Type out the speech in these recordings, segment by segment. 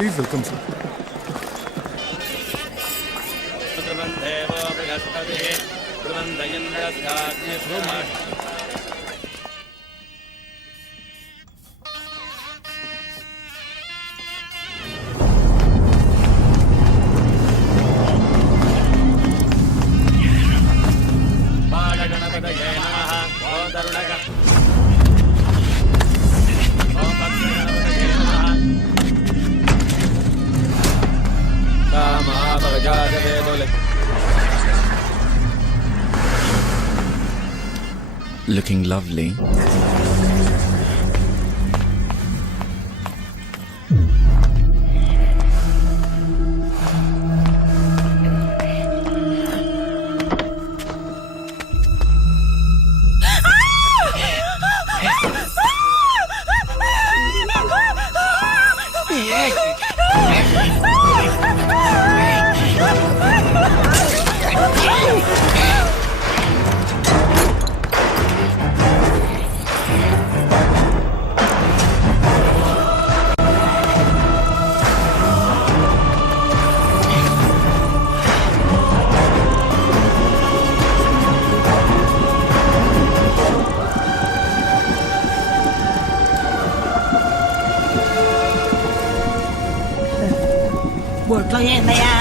Please welcome sir. Looking lovely. బొట్లో ఏందయ్యా?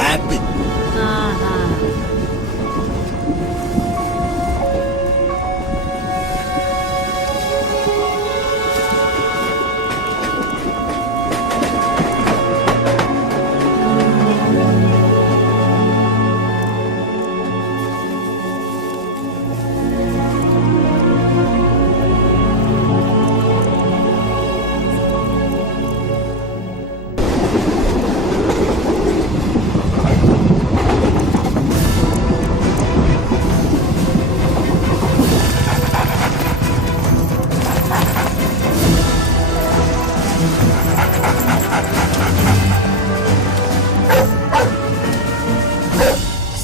Apple.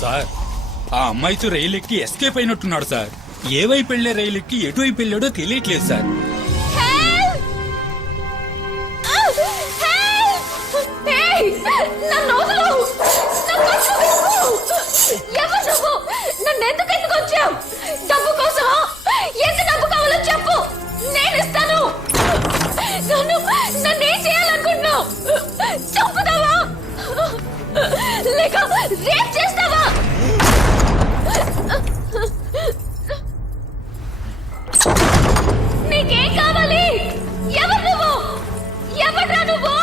Sir, ఆ అమ్మాయితో రైలు ఎక్కి ఎస్కేప్ అయినట్టున్నాడు సార్. ఏ వైపు వెళ్లే రైలు ఎక్కి ఎటువైపు వెళ్ళాడో తెలియట్లేదు సార్. డబ్బు కోసమా? ఎంత డబ్బు కావాలో చెప్పు, నేను ఇస్తాను. నన్ను ఏం చేయాలనుకుంటున్నావు? చంపుతావా లేక రేప్ చేస్తావా? నీకేం కావాలి? ఎవరు నువ్వు? ఎవడ్రా నువ్వు?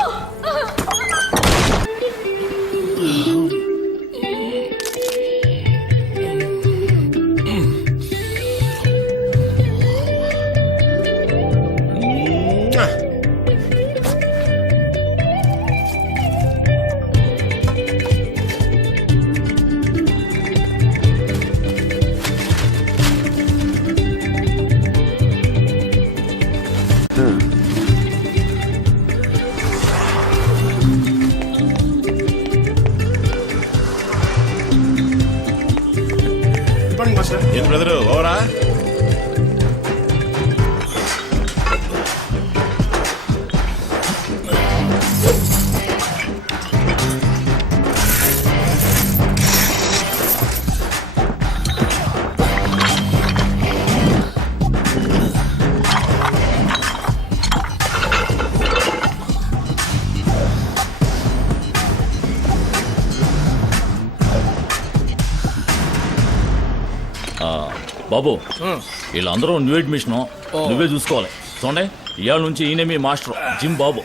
ఏం బ్రదరు ఓవరా? బాబు, వీళ్ళందరూ న్యూ అడ్మిషన్, నువ్వే చూసుకోవాలి. చూడండి, ఇవాళ నుంచి ఈయన మీ master Jim Babu.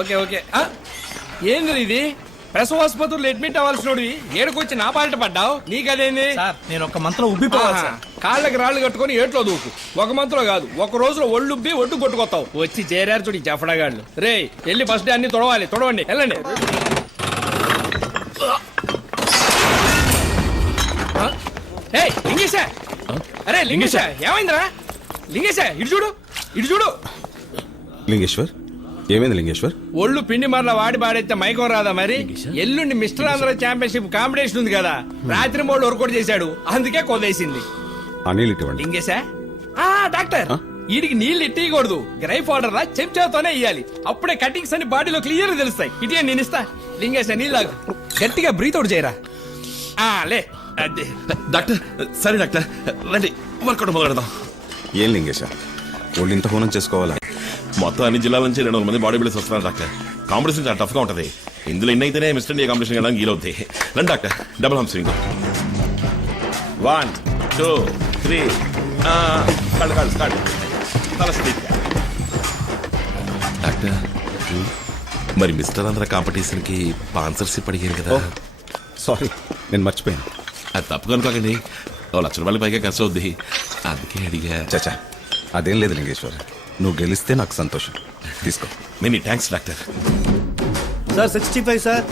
Okay okay. ఏంది ఇది? ప్రసవ ఆసుపత్రులు అడ్మిట్ అవ్వాల్సినోడివి ఏడుకొచ్చి నా పాలిట పడ్డావు. నీకదేంది? నేను ఒక మంత్రం ఉబ్బిపోవాలి సార్. కాళ్ళకి రాళ్ళు కట్టుకుని ఏట్లో దూకు. ఒక మంత్రం కాదు, ఒక రోజులో ఒళ్ళుబ్బి ఒడ్డు కొట్టుకొస్తావు. వచ్చి చేరారు చూడు జఫడగాళ్ళు. రే వెళ్ళి ఫస్ట్ డే అన్ని తొడవాలి. తొడవండి, వెళ్ళండి. లింగేశా, అరే లింగేశా, ఏమైందిరా? లింగేశా, ఇటు చూడు, ఇటు చూడు. లింగేశ్వర్, ఏమైంది లింగేశ్వర్? ఒళ్ళు పిండి మరలా వాడి పాడైతే మైకం రాదా మరి? ఎల్లుండి మిస్టర్ ఆంధ్ర ఛాంపియన్షిప్ కాంపిటీషన్ ఉంది కదా, రాత్రి మోళ్ళు వర్కౌట్ చేశాడు, అందుకే కొదేసింది. అనిల్ ఇటువంటి లింగేశా, డాక్టర్ వీడికి నీళ్ళు ఇట్టకూడదు, గ్రైఫ్ వాటర్ లా చెంచాతోనే ఇయ్యాలి. అప్పుడే కటింగ్స్ అన్ని బాడీలో క్లియర్ తెలుస్తాయి. ఇటే నేను ఇస్తా. లింగేశ నీళ్ళు తాగు. గట్టిగా బ్రీత్ అవుట్ చేయరా. లే అదే. డాక్టర్ సరే డాక్టర్ రండి వర్కౌట్ మొదలెడదాం. ఏం లింగేశ వాళ్ళు ఇంత హోనం చేసుకోవాలా? మొత్తం అన్ని జిల్లాల నుంచి 200 మంది బాడీ బిల్డర్స్ వస్తున్నారు డాక్టర్. కాంపిటీషన్ చాలా టఫ్ గా ఉంటది. ఇందులో ఎన్ని అయితేనే మిస్టర్ ఇండియా కాంపిటీషన్ వెళ్ళడానికి వీలవుతాయి. రండి డాక్టర్ డబుల్ హమ్ స్వింగ్ 1 2 3 కాళ్ళు స్టార్ట్. తల స్ట్రైట్. డాక్టర్ మరి మిస్టర్ ఆంధ్ర కాంపిటీషన్ కి స్పాన్సర్షిప్ అడిగారు కదా. సారీ నేను మర్చిపోయాను. అది తప్పు కనుకోకండి. ₹1,00,000 పైగా ఖర్చు అవుద్ది, అందుకే అడిగా. చచ్చా అదేం లేదు లింగేశ్వర్, నువ్వు గెలిస్తే నాకు సంతోషం. తీసుకో. Many thanks doctor. Sir 65 sir.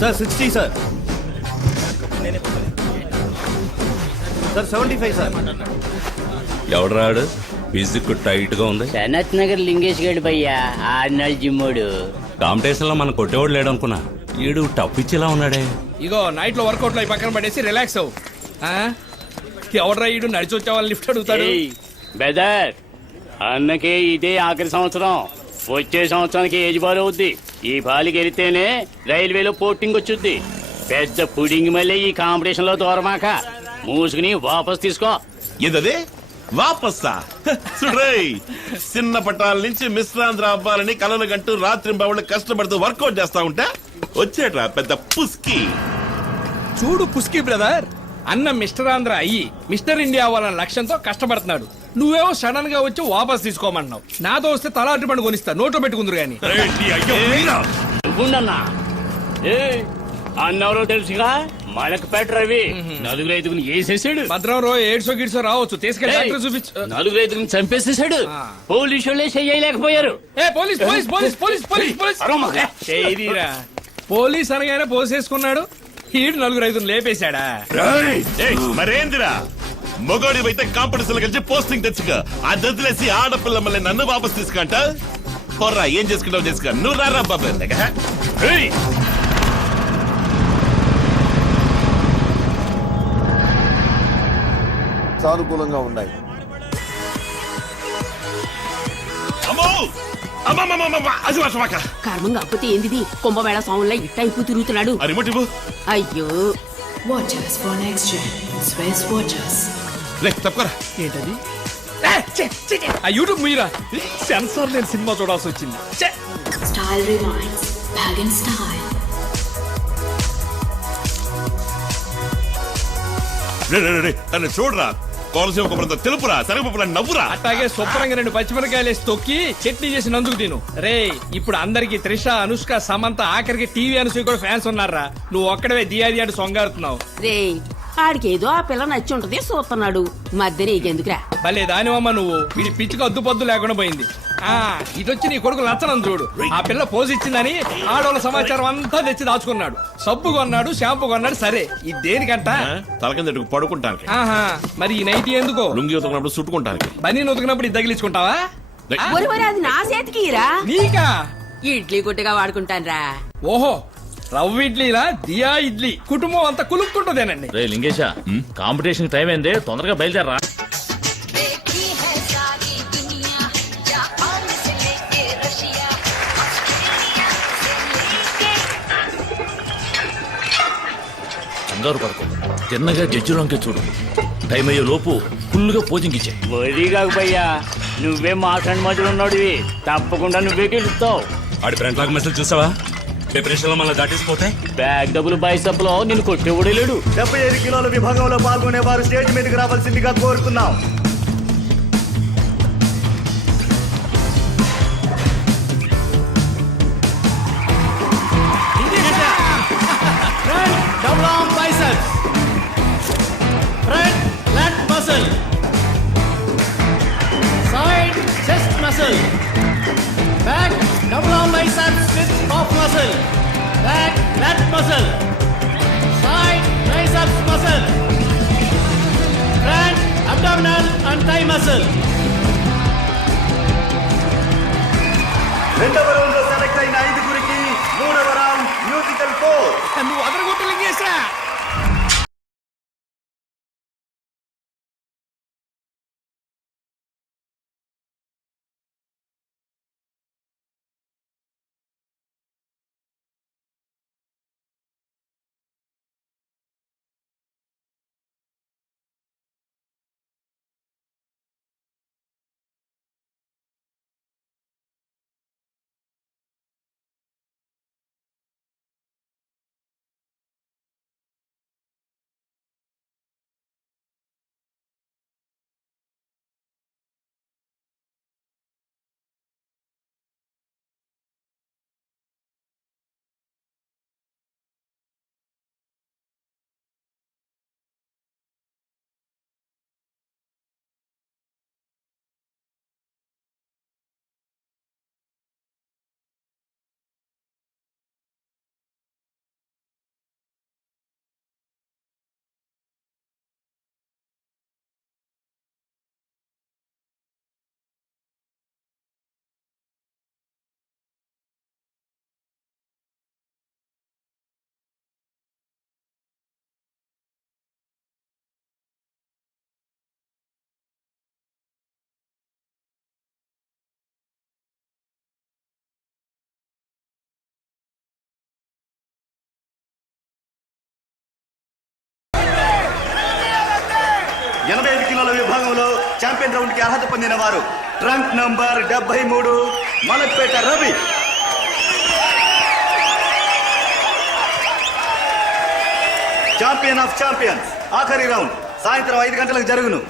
Sir 60 sir. Sir 75 sir. ఎవడు రాడు? ఫిజిక్ టైట్ గా ఉంది. సనత్ నగర్ లింగేష్ గడి భయ్యా, 6 నెలల జిమ్మోడు. కాంపిటీషన్ లో మన కొట్టేవాడు లేడు అనుకున్నా, ఈడు టప్ ఇచ్చేలా ఉన్నాడే. ఇగో నైట్ లో వర్కౌట్ లో పక్కన పడేసి రిలాక్స్ అవ్వు. ఎవడరా ఈడు నడిచి వచ్చే వాళ్ళు లిఫ్ట్ అడుగుతాడు. బెదర్ అన్నకే ఇదే ఆఖరి సంవత్సరం. వచ్చే సంవత్సరానికి ఏజ్ బార్ అవుద్ది. ఈ బాలికి వెళితేనే రైల్వేలో పోస్టింగ్ వచ్చుద్ది. పెద్ద పుడింగ్ మళ్ళీ ఈ కాంపిటీషన్ లో దూరమాక మూసుకుని వాపస్ తీసుకో. ఏదదే వాపస్సా? చూడరేయ్, చిన్న పట్టాల నుంచి మిశ్రాంధ్ర అవ్వాలని కలలు గంటూ రాత్రింబవళ్ళు కష్టపడుతూ వర్కౌట్ చేస్తా ఉంటే వచ్చేట్రా పెద్ద పుస్కి. చూడు పుస్కి బ్రదర్, అన్న మిస్టర్ ఆంధ్ర అయ్యి మిస్టర్ ఇండియా అవ్వాలన్న లక్ష్యంతో కష్టపడుతున్నాడు. నువ్వేమో సడన్ గా వచ్చి వాపస్ తీసుకోమంటున్నావు. నాతో వస్తే తలాంటి పండు కొనిస్తా, నోట్లో పెట్టుకుందరు గాని. నువ్వుండన్నా అన్నవరో తెలుసుగా, మనకు పెట్ రవి 4-5 వేసేసాడు. భద్రం రో ఏడ్సో గిడ్సో రావచ్చు, తీసుకెళ్ళి డాక్టర్ చూపించు. 4-5 చంపేసేసాడు. పోలీసు వాళ్ళే చెయ్యలేకపోయారు. Police police police police police police చేయరా. పోలీస్ అనగానే పోసేసుకున్నాడు. ఈడు 4-5 లేపేశాడా? మరేందిరా మొగోడి అయితే కాంపిటీషన్ కలిసి పోస్టింగ్ తెచ్చుక. ఆ దద్దులేసి ఆడపిల్ల మళ్ళీ నన్ను వాపస్ తీసుకుంట. పొర్రా ఏం చేసుకుంటావు చేసుకో. నువ్వు రారా బాబు. సానుకూలంగా ఉన్నాయి. కర్మం కాకపోతే ఏంది కుంభమేళ స్వాముల్లా ఇట్టయిపో తిరుగుతున్నాడు. అయ్యో Watches for next gen. Swiss watches. తప్పరా ఏంటది? ఆ యూట్యూబ్ మీరా సెన్సార్ లేని సినిమా చూడాల్సి వచ్చింది. Style reminds. Bag in style. తను చూడరా, కోనసీమ కొబ్బరితో తెలుపురా, శనగపప్పులా నవ్వురా. అట్లాగే శుభ్రంగా 2 పచ్చిమిరకాయలు వేసి తొక్కి చట్నీ చేసి నందుకు తిను. రే ఇప్పుడు అందరికి త్రిష, అనుష్క, సమంత, ఆఖరికి టీవీ అనసూయ కూడా ఫ్యాన్స్ ఉన్నారా. నువ్వు ఒక్కడవే దియాది అంటూ సొంగారుతున్నావు. రే ఆడికేదో ఆ పిల్ల నచ్చి ఉంటది చూస్తున్నాడు. మధ్య నీకెందుకురా? భలే దానివమ్మ నువ్వు. వీడి పిచ్చికి అద్దు పొద్దు లేకుండా పోయింది. ఇటొచ్చి నీ కొడుకు నచ్చనం చూడు. ఆ పిల్ల పోజ్ ఇచ్చిందని ఆడోళ్ళ సమాచారం అంతా తెచ్చి దాచుకున్నాడు. సబ్బు కొన్నాడు, షాంపూ కొన్నాడు. సరే ఇది దేనికంట? తల కింద పడుకుంటానికి. మరి ఈ నైటీ ఎందుకో? లుంగి ఉతుకున్నప్పుడు చుట్టుకుంటానికి. బనీ ఉతికినప్పుడు ఇది తగిలించుకుంటావా? ఒరి అది నా చేతికిరా. నీకా? ఇడ్లీ కొట్టుగా వాడుకుంటాన్రా. ఓహో రవ్వ ఇడ్లీలా దియా ఇడ్లీ. కుటుంబం అంతా కులుక్కుంటుందేనండి. రే లింగేశ, కాంపిటీషన్ టైం అయింది, తొందరగా బయలుదేరరా. కంగారు పడుకో, చిన్నగా జడ్జిలోకి చూడు. టైం అయ్యే లోపు ఫుల్ గా పోజింగ్ ఇచ్చే. వరి కాకు భయ్యా, నువ్వే మాట్లాడి మధ్యలో ఉన్నాడువి. తప్పకుండా నువ్వే గెలుస్తావు. ఆడి ఫ్రంట్ లాగ్ మెసేజ్ చూసావా? ప్రిపరేషన్ లో మళ్ళీ దాటేసిపోతే బ్యాగ్ డబ్బులు బైసప్లో నిన్ను కొట్టేవాడే లేడు. 75 కిలోల విభాగంలో పాల్గొనే వారు స్టేజ్ మీదకి రావాల్సిందిగా కోరుతున్నాం. Double arm biceps. Front lat muscle. Side chest muscle. Back double arm biceps with off muscle. Back lat muscle. Side triceps muscle. Front abdominal and thigh muscle. రెండవ రౌండ్ లో సెలెక్ట్ అయిన 5గురికి మూడవ రౌండ్ మ్యూజికల్ కోర్స్. నువ్వు అదరగొట్టలింగేశా. విభాగంలో champion round కి అర్హత పొందిన వారు trunk number 73 Malakpet Ravi. Champion of champions ఆఖరి రౌండ్ సాయంత్రం 5 గంటలకు జరుగును.